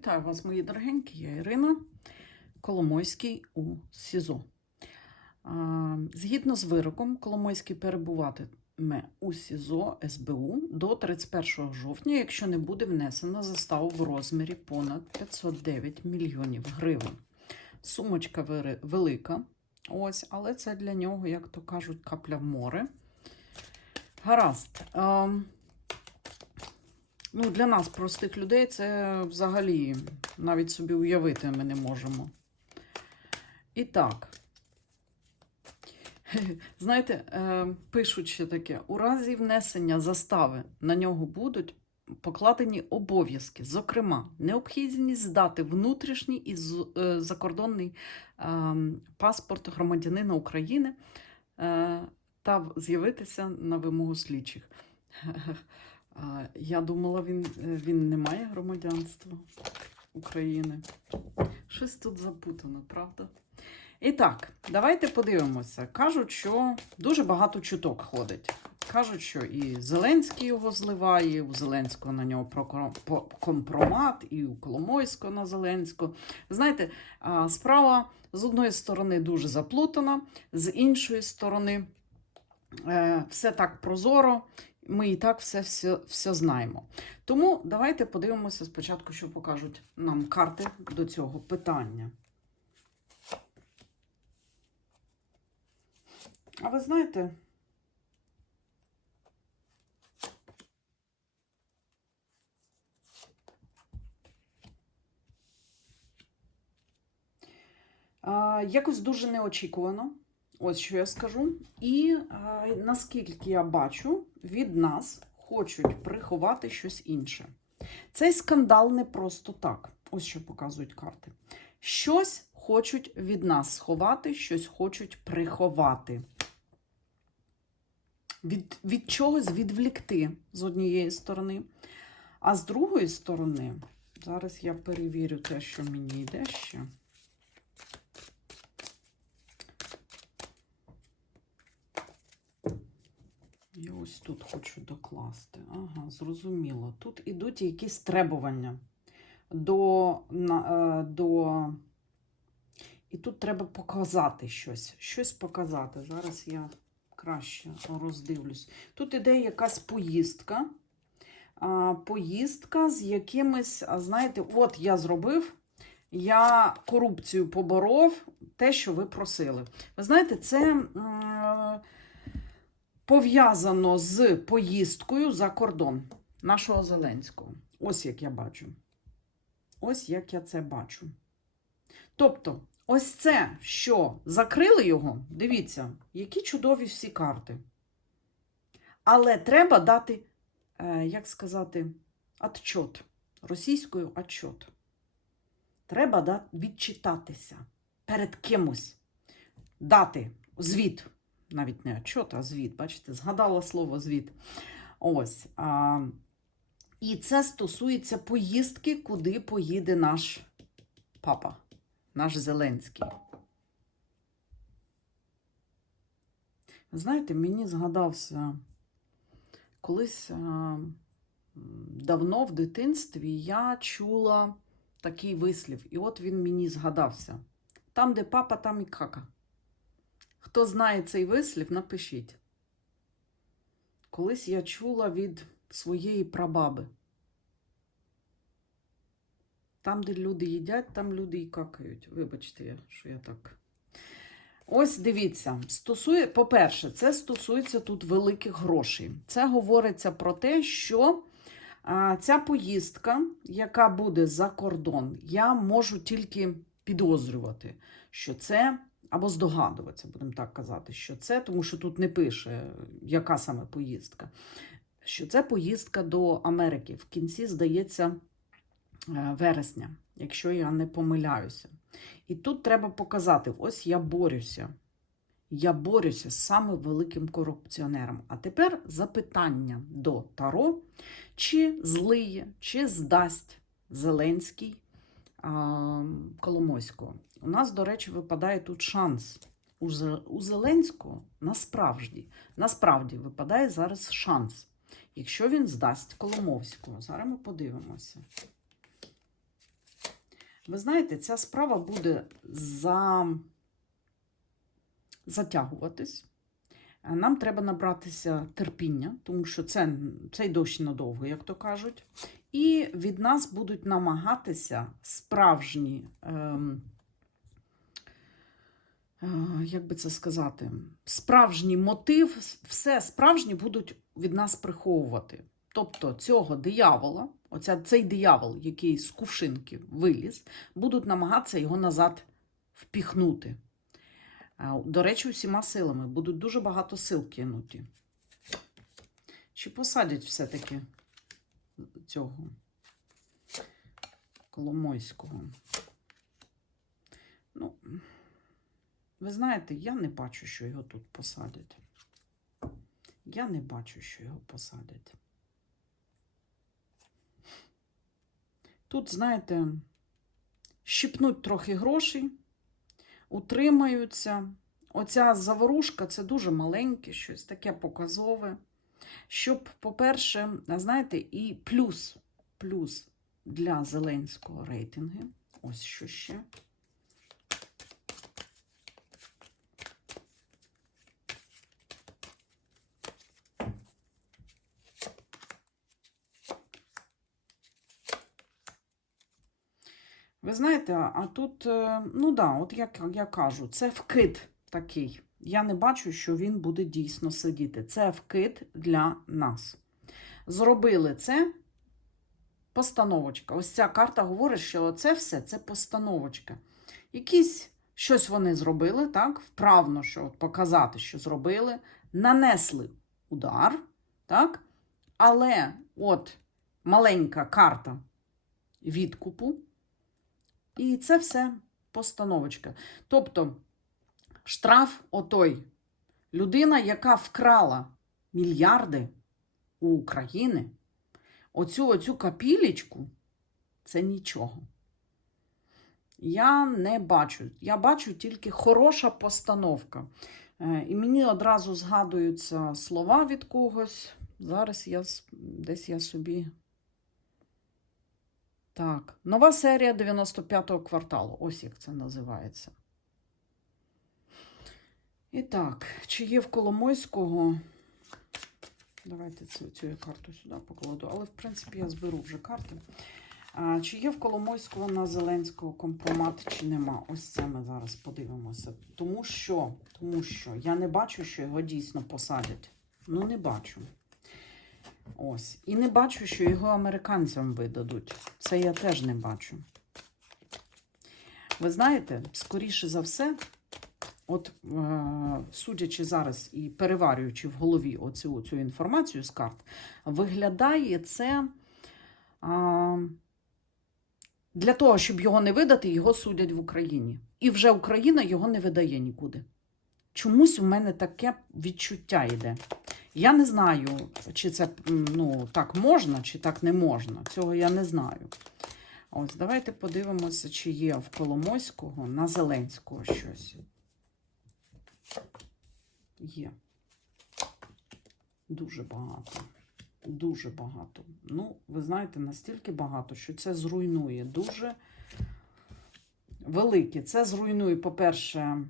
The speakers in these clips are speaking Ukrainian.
Вітаю вас, мої дорогенькі. Я Ірина Коломойський у СІЗО. Згідно з вироком, Коломойський перебуватиме у СІЗО СБУ до 31 жовтня, якщо не буде внесена застава в розмірі понад 509 мільйонів гривень. Сумочка велика, ось, але це для нього, як то кажуть, капля в море. Гаразд. Ну, для нас, простих людей, це взагалі навіть собі уявити ми не можемо. І так, знаєте, е, пишуть ще таке: у разі внесення застави на нього будуть покладені обов'язки, зокрема, необхідність здати внутрішній і е, закордонний е, паспорт громадянина України та з'явитися на вимогу слідчих. Я думала, він, е, він не має громадянства України. Щось тут запутано, правда? І так, давайте подивимося. Кажуть, що дуже багато чуток ходить. Кажуть, що і Зеленський його зливає, у Зеленського на нього компромат, і у Коломойського на Зеленського. Знаєте, справа з одної сторони дуже заплутана, з іншої сторони е, все так прозоро, ми і так все, все, все знаємо. Тому давайте подивимося спочатку, що покажуть нам карти до цього питання. А ви знаєте, якось дуже неочікувано. Ось що я скажу. І наскільки я бачу, від нас хочуть приховати щось інше. Цей скандал не просто так. Ось що показують карти. Щось хочуть від нас сховати, щось хочуть приховати. Від, від чогось відвлікти з однієї сторони. А з другої сторони, зараз я перевірю те, що мені йде ще. Я ось тут хочу докласти. Ага, зрозуміло. Тут ідуть якісь требування до, на, е, до. І тут треба показати щось. Щось показати. Зараз я краще роздивлюсь. Тут іде якась поїздка. Поїздка з якимись, а, знаєте, от я зробив. Я корупцію поборов, те, що ви просили. Ви знаєте, це. Пов'язано з поїздкою за кордон нашого Зеленського. Ось як я бачу. Ось як я це бачу. Тобто, ось це, що закрили його, дивіться, які чудові всі карти. Але треба дати, е, як сказати, отчот. Російською отчот. Треба да, відчитатися перед кимось, дати звіт навіть не отчет, а звіт. Бачите, згадала слово звіт. Ось. А, і це стосується поїздки, куди поїде наш папа, наш Зеленський. Знаєте, мені згадався колись а, давно в дитинстві я чула такий вислів, і от він мені згадався. Там, де папа, там і кака. Хто знає цей вислів, напишіть. Колись я чула від своєї прабаби. Там, де люди їдять, там люди і какають. Вибачте, що я так. Ось дивіться, стосує, по-перше, це стосується тут великих грошей. Це говориться про те, що а, ця поїздка, яка буде за кордон, я можу тільки підозрювати, що це або здогадуватися, будемо так казати, що це, тому що тут не пише, яка саме поїздка. Що це поїздка до Америки. В кінці, здається, е, вересня, якщо я не помиляюся. І тут треба показати: ось я борюся. Я борюся з самим великим корупціонером. А тепер запитання до Таро: чи злиє, чи здасть Зеленський Коломойського. У нас, до речі, випадає тут шанс. У, Зеленського насправді, насправді випадає зараз шанс, якщо він здасть Коломовського. Зараз ми подивимося. Ви знаєте, ця справа буде за... затягуватись. Е, Нам треба набратися терпіння, тому що це, цей дощ надовго, як то кажуть. І від нас будуть намагатися справжні, ем, е, як би це сказати, справжній мотив, все справжнє будуть від нас приховувати. Тобто цього диявола, оця, цей диявол, який з кувшинки виліз, будуть намагатися його назад впіхнути. Е, До речі, усіма силами будуть дуже багато сил кинуті. Чи посадять все-таки цього Коломойського? Ну, ви знаєте, я не бачу, що його тут посадять. Я не бачу, що його посадять. Тут, знаєте, щипнуть трохи грошей, утримаються. Оця заворушка це дуже маленьке, щось таке показове. Щоб, по-перше, знаєте, і плюс, плюс для Зеленського рейтинги. Ось що ще. Ви знаєте, а тут, е, ну да, от як я кажу, це вкид такий. Я не бачу, що він буде дійсно сидіти. Це вкид для нас. Зробили це постановочка. Ось ця карта говорить, що це все це постановочка. Якісь щось вони зробили, так, вправно, що от показати, що зробили, нанесли удар, так, але от маленька карта відкупу. І це все постановочка. Тобто, штраф отой. Людина, яка вкрала мільярди у України, оцю оцю капілечку, це нічого. Я не бачу. Я бачу тільки хороша постановка. Е, І мені одразу згадуються слова від когось. Зараз я десь я собі. Так, нова серія 95-го кварталу. Ось як це називається. І так, чи є в Коломойського. Давайте цю, цю карту сюди покладу. Але, в принципі, я зберу вже карти. А, чи є в Коломойського на Зеленського компромат, чи нема? Ось це ми зараз подивимося. Тому що, тому що я не бачу, що його дійсно посадять. Ну, не бачу. Ось. І не бачу, що його американцям видадуть. Це я теж не бачу. Ви знаєте, скоріше за все, от е, судячи зараз і переварюючи в голові оцю цю інформацію з карт, виглядає це для того, щоб його не видати, його судять в Україні. І вже Україна його не видає нікуди. Чомусь у мене таке відчуття йде. Я не знаю, чи це ну, так можна, чи так не можна. Цього я не знаю. Ось, давайте подивимося, чи є в Коломойського на Зеленського щось. Є. Дуже багато. Дуже багато. Ну, ви знаєте, настільки багато, що це зруйнує. Дуже велике. Це зруйнує, по-перше,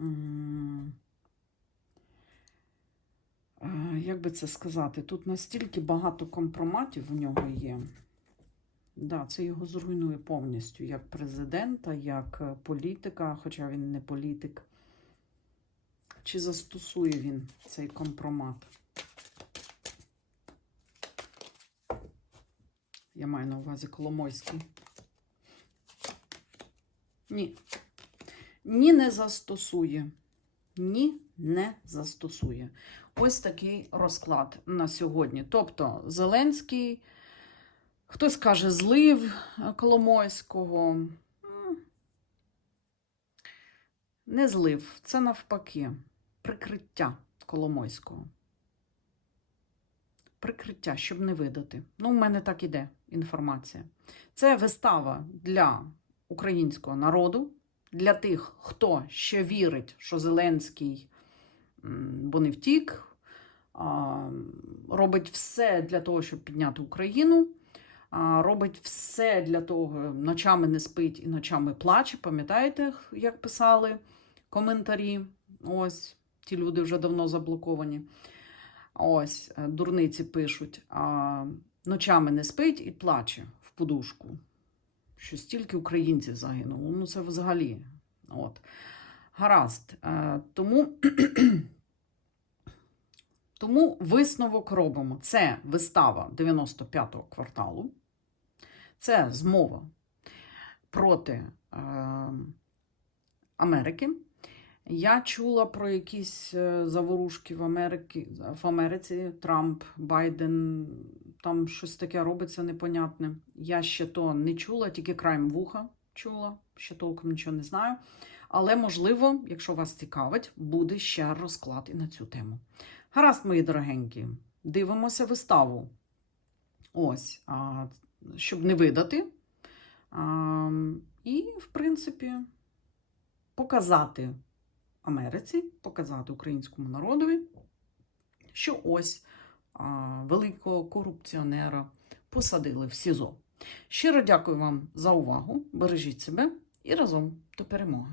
м, е, як би це сказати, тут настільки багато компроматів в нього є. Да, це його зруйнує повністю як президента, як е, політика, хоча він не політик. Чи застосує він цей компромат? Я маю на увазі Коломойський. Ні. Ні, не застосує. Ні, не застосує. Ось такий розклад на сьогодні. Тобто, Зеленський, хтось каже, злив Коломойського. Не злив, це навпаки, прикриття Коломойського. Прикриття, щоб не видати. Ну, в мене так іде інформація. Це вистава для українського народу, для тих, хто ще вірить, що Зеленський, бо не втік, робить все для того, щоб підняти Україну. робить все для того, ночами не спить і ночами плаче. Пам'ятаєте, як писали коментарі? Ось, ті люди вже давно заблоковані. Ось, е, дурниці пишуть, а ночами не спить і плаче в подушку. Що стільки українців загинуло. Ну, це взагалі. От. Гаразд. Е, Тому, тому висновок робимо. Це вистава 95-го кварталу. Це змова проти е, Америки. Я чула про якісь е, заворушки в, Америці, в Америці, Трамп, Байден, там щось таке робиться непонятне. Я ще то не чула, тільки краєм вуха чула, ще толком нічого не знаю. Але, можливо, якщо вас цікавить, буде ще розклад і на цю тему. Гаразд, мої дорогенькі, дивимося виставу. Ось, а, щоб не видати. А, і, в принципі, показати Америці, показати українському народові, що ось а, великого корупціонера посадили в СІЗО. Щиро дякую вам за увагу. Бережіть себе і разом до перемоги.